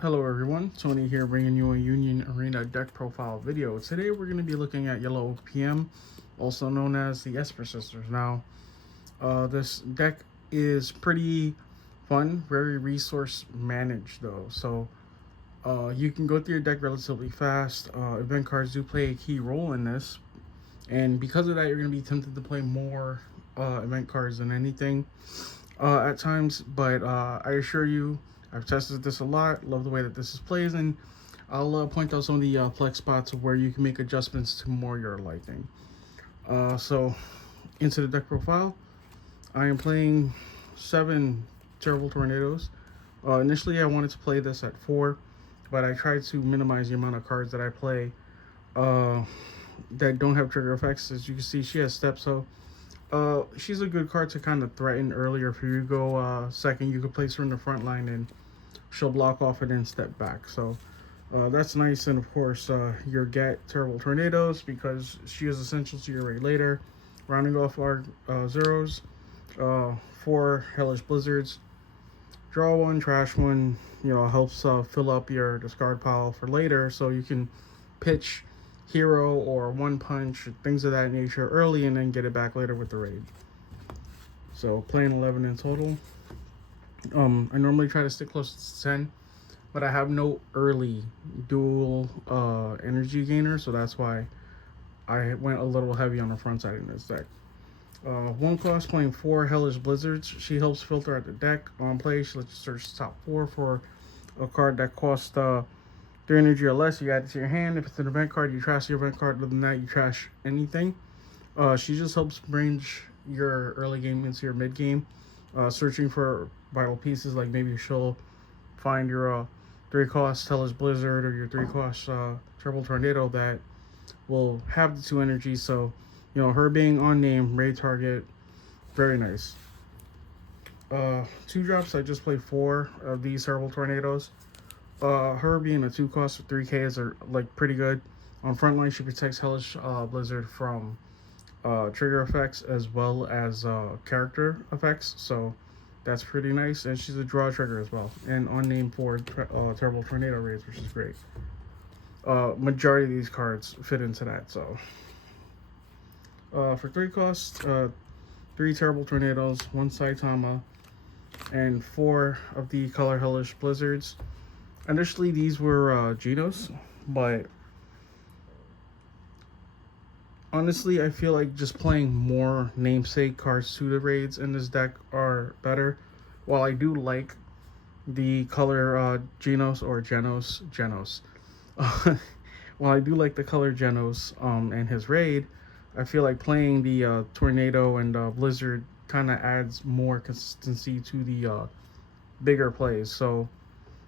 Hello everyone, Tony here bringing you a Union Arena deck profile video. Today we're going to be looking at yellow OPM, also known as the Esper Sisters. Now, this deck is pretty fun, very resource managed though. So you can go through your deck relatively fast. Event cards do play a key role in this. And because of that, you're going to be tempted to play more event cards than anything at times. But I assure you, I've tested this a lot, love the way that this is plays, and I'll point out some of the flex spots where you can make adjustments to more your liking. So, into the deck profile, I am playing 7 Terrible Tornadoes. Initially, I wanted to play this at 4, but I tried to minimize the amount of cards that I play that don't have trigger effects. As you can see, she has Step, so she's a good card to kind of threaten earlier. If you go second, you can place her in the front line and she'll block off and then step back. So that's nice. And of course, your get Terrible Tornadoes because she is essential to your raid later. Rounding off our zeros, 4 Hellish Blizzards. Draw 1, trash 1. You know, helps fill up your discard pile for later, so you can pitch hero or one punch, things of that nature early, and then get it back later with the raid. So playing 11 in total. I normally try to stick close to 10, but I have no early dual energy gainer, so that's why I went a little heavy on the front side in this deck. One cost, playing 4 Hellish Blizzards. She helps filter out the deck. On play, she lets you search the top 4 for a card that costs 3 energy or less. You add it to your hand. If it's an event card, you trash your event card. Other than that, you trash anything. She just helps bridge your early game into your mid game. Searching for vital pieces, like maybe she'll find your 3-cost Hellish Blizzard or your 3-cost Triple Tornado that will have the 2 energy. So, you know, her being on name, raid target, very nice. 2 drops, I just played 4 of these Terrible Tornadoes. Her being a 2-cost for 3k is like pretty good. On frontline, she protects Hellish Blizzard from trigger effects as well as character effects, so that's pretty nice. And she's a draw trigger as well, and on name for Terrible Tornado raids, which is great. Majority of these cards fit into that. So for 3 costs, 3 Terrible Tornadoes, 1 Saitama, and 4 of the color Hellish Blizzards. Initially, these were Genos, but honestly, I feel like just playing more namesake cards to the raids in this deck are better. While I do like the color Genos or Genos. While I do like the color Genos and his raid, I feel like playing the Tornado and Blizzard kind of adds more consistency to the bigger plays. So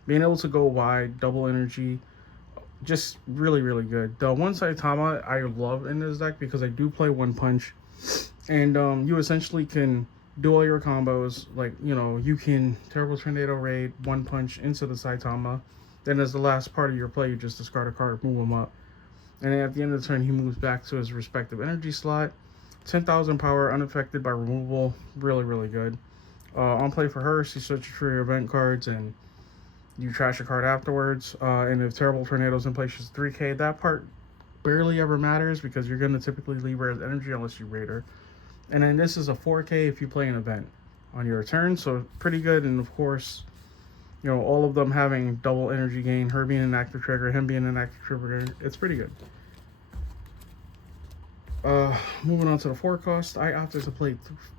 being able to go wide, double energy, just really, really good. The 1 Saitama I love in this deck because I do play one punch, and you essentially can do all your combos. Like, you know, you can Terrible Tornado raid, 1 punch into the Saitama. Then as the last part of your play, you just discard a card, move him up. And then at the end of the turn, he moves back to his respective energy slot. 10,000 power, unaffected by removal. Really, really good. On play for her, she searches for your event cards and you trash a card afterwards. And if Terrible Tornado's in play, she's 3k. That part barely ever matters because you're going to typically leave her as energy unless you raid her. And then this is a 4k if you play an event on your turn, so pretty good. And of course, you know, all of them having double energy gain, her being an active trigger, him being an active trigger, it's pretty good. Moving on to the 4 cost, I opted to play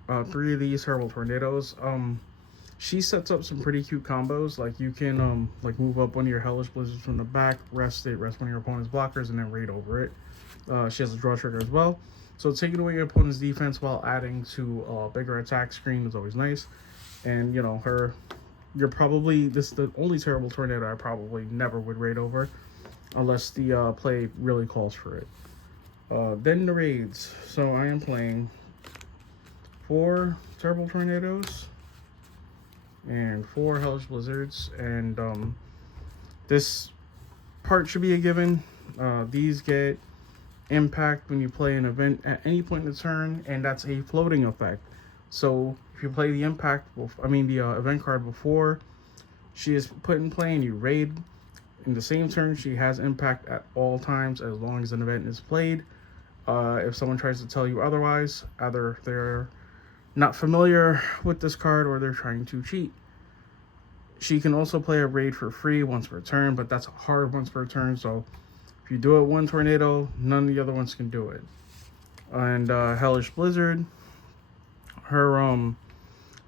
3 of these Terrible Tornadoes. She sets up some pretty cute combos. Like, you can like move up one of your Hellish Blizzards from the back, rest one of your opponent's blockers, and then raid over it. She has a draw trigger as well. So taking away your opponent's defense while adding to a bigger attack screen is always nice. And, you know, this is the only Terrible Tornado I probably never would raid over unless the play really calls for it. Then the raids. So I am playing 4 Terrible Tornadoes and 4 Hellish Blizzards, and this part should be a given. These get impact when you play an event at any point in the turn, and that's a floating effect. So if you play the impact, the event card before She is put in play and you raid. In the same turn, she has impact at all times as long as an event is played. If someone tries to tell you otherwise, either they're not familiar with this card or they're trying to cheat. She can also play a raid for free once per turn, but that's a hard once per turn, so if you do it one tornado, none of the other ones can do it. And Hellish Blizzard, her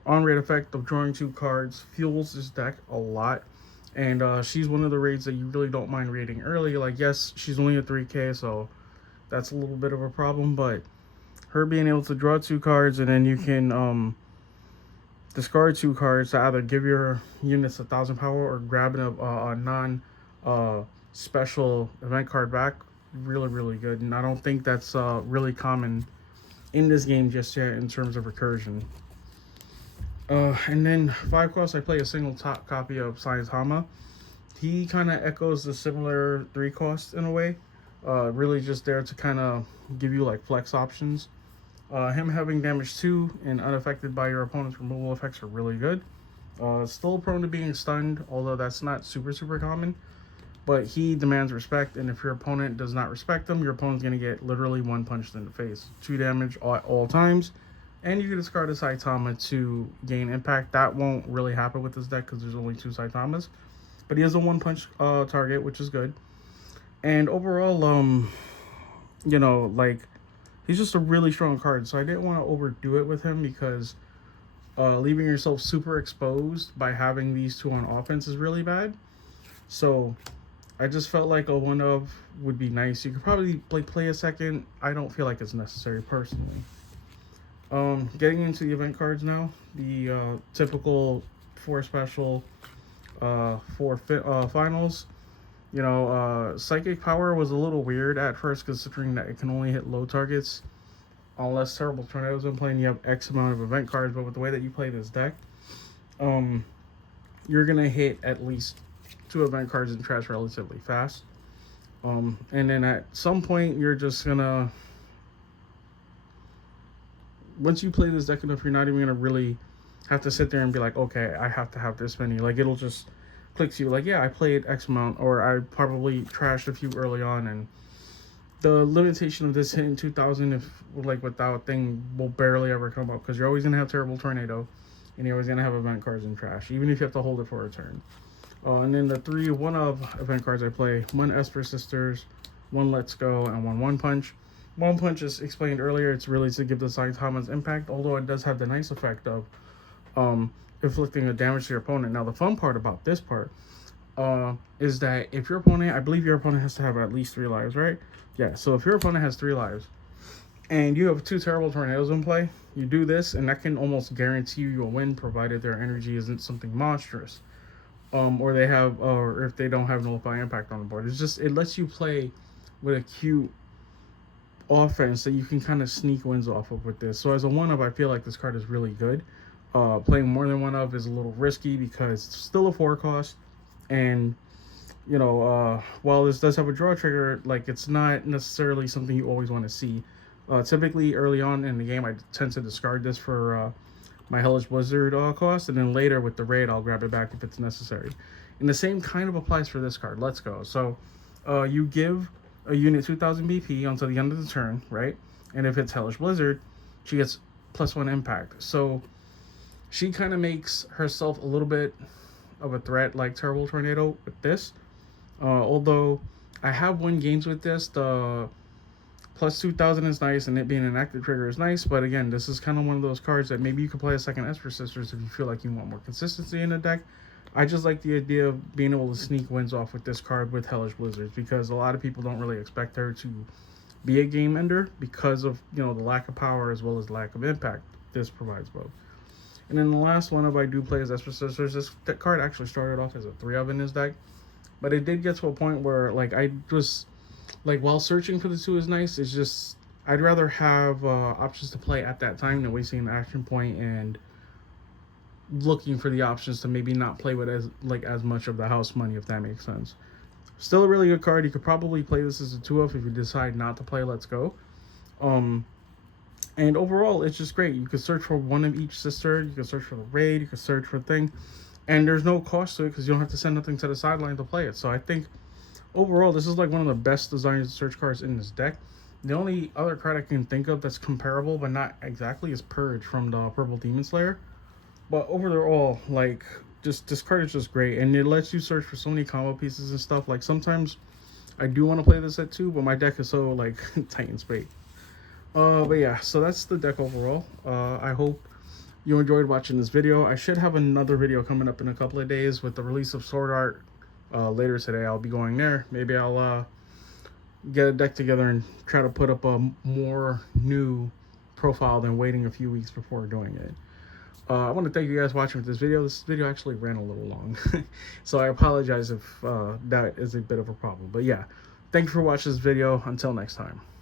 on-raid effect of drawing 2 cards fuels this deck a lot. And she's one of the raids that you really don't mind raiding early. Like, yes, she's only a 3k, so that's a little bit of a problem, but her being able to draw 2 cards and then you can discard 2 cards to either give your units 1,000 power or grab a non special event card back, really, really good. And I don't think that's really common in this game just yet in terms of recursion. And then 5 costs, I play a single top copy of Saitama. He kind of echoes the similar 3 cost in a way. Really just there to kind of give you like flex options. Him having damage 2 and unaffected by your opponent's removal effects are really good. Still prone to being stunned, although that's not super common. But he demands respect, and if your opponent does not respect him, your opponent's going to get literally 1 punched in the face. 2 damage at all times. And you can discard a Saitama to gain impact. That won't really happen with this deck because there's only 2 Saitamas. But he has a 1 punch target, which is good. And overall, you know, like, he's just a really strong card. So I didn't want to overdo it with him because leaving yourself super exposed by having these 2 on offense is really bad. So I just felt like a 1-of would be nice. You could probably play a second. I don't feel like it's necessary personally. Getting into the event cards now. The typical 4 special, 4 finals. You know, Psychic Power was a little weird at first considering that it can only hit low targets. Unless Terrible Tornado's been playing, you have X amount of event cards, but with the way that you play this deck, you're going to hit at least 2 event cards in trash relatively fast. And then at some point, you're just going to... Once you play this deck enough, you're not even going to really have to sit there and be like, okay, I have to have this many. Like, it'll just click to you like, yeah, I played X amount, or I probably trashed a few early on, and the limitation of this hitting 2,000 if like without thing will barely ever come up because you're always going to have Terrible Tornado and you're always going to have event cards in trash, even if you have to hold it for a turn. And then the 3 1-of event cards I play, 1 Esper Sisters, 1 Let's Go, and 1 Punch. 1 Punch, as explained earlier, it's really to give the Saitama's impact, although it does have the nice effect of inflicting a damage to your opponent. Now, the fun part about this part is that if your opponent, I believe your opponent has to have at least 3 lives, right? Yeah, so if your opponent has 3 lives and you have 2 Terrible Tornadoes in play, you do this, and that can almost guarantee you a win provided their energy isn't something monstrous. Or they have, or if they don't have Nullify Impact on the board. It's just, it lets you play with a cute offense that you can kind of sneak wins off of with this. So as a 1-of, I feel like this card is really good. Playing more than 1-of is a little risky because it's still a 4 cost, and you know, while this does have a draw trigger, like, it's not necessarily something you always want to see. Typically early on in the game, I tend to discard this for my Hellish Blizzard cost, and then later with the raid, I'll grab it back if it's necessary. And the same kind of applies for this card. Let's Go. So you give a unit 2,000 BP until the end of the turn, right? And if it's Hellish Blizzard, she gets +1 impact. So she kind of makes herself a little bit of a threat like Terrible Tornado with this. Although I have won games with this, the +2,000 is nice, and it being an active trigger is nice. But again, this is kind of one of those cards that maybe you could play a second Esper Sisters if you feel like you want more consistency in the deck. I just like the idea of being able to sneak wins off with this card with Hellish Blizzards, because a lot of people don't really expect her to be a game ender because of, you know, the lack of power as well as lack of impact. This provides both. And then the last 1-of I do play is Esper Sisters. This card actually started off as a 3-of in this deck, but it did get to a point where, like, I was like, while searching for the 2 is nice, it's just I'd rather have options to play at that time than wasting an action point and looking for the options to maybe not play with as much of the house money, if that makes sense. Still a really good card. You could probably play this as a 2-of if you decide not to play Let's Go. And overall, it's just great. You could search for 1 of each sister. You could search for the raid. You could search for thing. and there's no cost to it because you don't have to send nothing to the sideline to play it. So I think overall, this is like one of the best designed search cards in this deck. The only other card I can think of that's comparable, but not exactly, is Purge from the Purple Demon Slayer. But overall, like, just this card is just great, and it lets you search for so many combo pieces and stuff. Like sometimes I do want to play this at 2, but my deck is so like tight and spade. But yeah, so that's the deck overall. I hope you enjoyed watching this video. I should have another video coming up in a couple of days with the release of Sword Art. Later today, I'll be going there. Maybe I'll get a deck together and try to put up a more new profile than waiting a few weeks before doing it. I want to thank you guys for watching this video. This video actually ran a little long, so I apologize if that is a bit of a problem. But yeah, thank you for watching this video. Until next time.